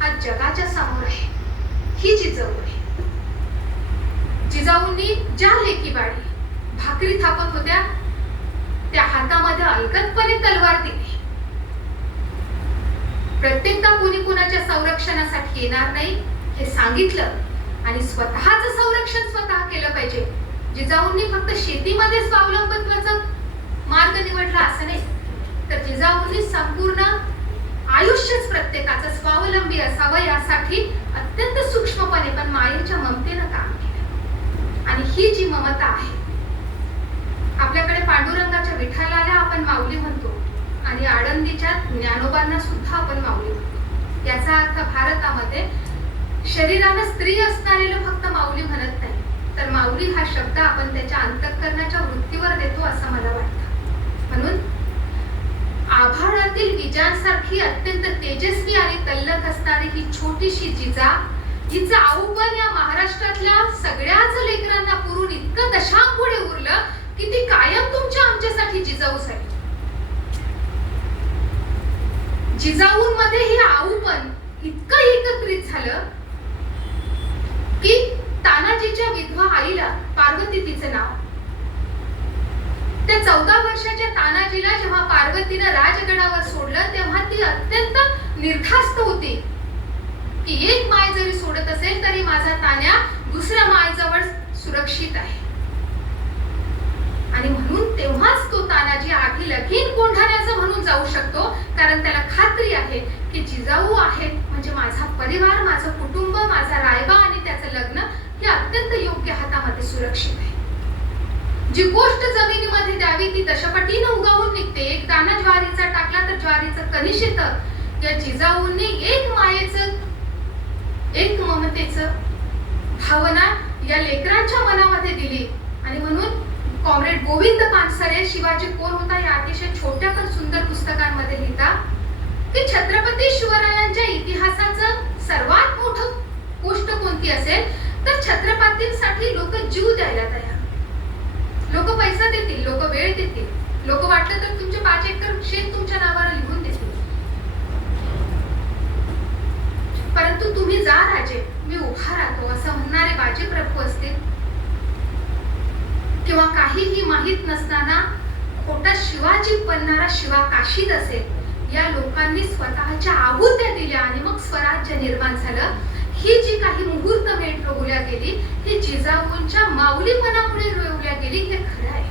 हा जगाच्या समोर आहे. ही जिजाऊ आहे. जिजाऊंनी ज्या लेकीवाडी भाकरी थापत होत्या त्या हातामध्ये अलगदपणे तलवार दिली. प्रत्येकदा कोणी कोणाच्या संरक्षणासाठी येणार नाही हे सांगितलं आणि स्वतःचं संरक्षण स्वतः केलं पाहिजे. जिजाऊंनी फक्त शेतीमध्ये स्वावलंबत्वाचा मार्ग निवडला असं नाही, तर जिजाऊंनी संपूर्ण आयुष्यच प्रत्येकाचं स्वावलंबी असावं यासाठी अत्यंत सूक्ष्मपणे पण मायेच्या ममतेनं काम केलं. आणि ही जी ममता आहे, आपल्याकडे पांडुरंगाच्या विठ्ठलाला आपण माऊली म्हणतो आणि आळंदीच्या ज्ञानोबांना सुद्धा आपण माऊली म्हणतो. याचा अर्थ भारतामध्ये शरीरानं स्त्री असणाऱ्याला फक्त माऊली म्हणत नाही, तर माऊली हा शब्द आपण त्याच्या अंतःकरणाच्या वृत्तीवर देतो असं मला वाटतं. म्हणून आभाळातील विजांसारखी अत्यंत तेजस्वी आणि तल्लख असणारी ही छोटीशी जिजा, हिचं आऊपण या महाराष्ट्रातल्या सगळ्याच लेकरांना पुरून इतकं दशांक पुढे उरलं की ती कायम तुमच्या आमच्यासाठी जिजाऊ झाली. जिजाऊंमध्ये हे आऊपण इतकं एकत्रित झालं की तानाजीच्या विधवा आईला पार्वती तिचं नाव. त्या 14 वर्षाच्या तानाजीला जेव्हा पार्वतीनं राजगडावर सोडलं तेव्हा ती अत्यंत निर्धास्त होती की एक माय जरी सोडत असेल तरी माझा तान्या दुसऱ्या मायजवळ सुरक्षित आहे. आणि म्हणून तेव्हाच तो तानाजी आधी लगीन कोंढाण्याचं म्हणून जाऊ शकतो, कारण त्याला खात्री आहे की जिजाऊ आहेत म्हणजे माझा परिवार, माझं कुटुंब, माझा रायबा आणि त्याचं लग्न हे अत्यंत योग्य हातामध्ये सुरक्षित आहे. जी गोष्ट जमिनीमध्ये द्यावी ती दशपटीनं उगवून निघते. एक दाणा ज्वारीचा टाकला तर ज्वारीचं कणीस येतं. या जिजाऊंनी एक मायेचं, एक ममतेचं भावना या लेकरांच्या मनामध्ये दिली. आणि म्हणून कॉम्रेड गोविंद पानसरे शिवाजी कोण होता या अतिशय छोट्या पण सुंदर पुस्तकांमध्ये लिहितात की छत्रपती शिवरायांच्या इतिहासाचं सर्वात मोठं गोष्ट कोणती असेल तर छत्रपतींसाठी लोक जीव द्यायला तयार. लोक पैसा देतील, लोक वेळ देतील, लोक वाटलं तर तुमचे 5 एकर शेत तुमच्या नावावर लिहून देतील, परंतु तुम्ही जा राजे, मी उभा राहतो असं म्हणणारे बाजीप्रभू असतील किंवा काहीही माहित नसताना खोटा शिवाजी बनणारा शिवा काशीद असेल, या लोकांनी स्वतःच्या आहुत्या दिल्या आणि मग स्वराज्य निर्माण झालं. ही जी काही मुहूर्त भेट रोवल्या गेली ही जिजाऊंच्या माऊलीपणामुळे रोवल्या गेली हे खरं आहे.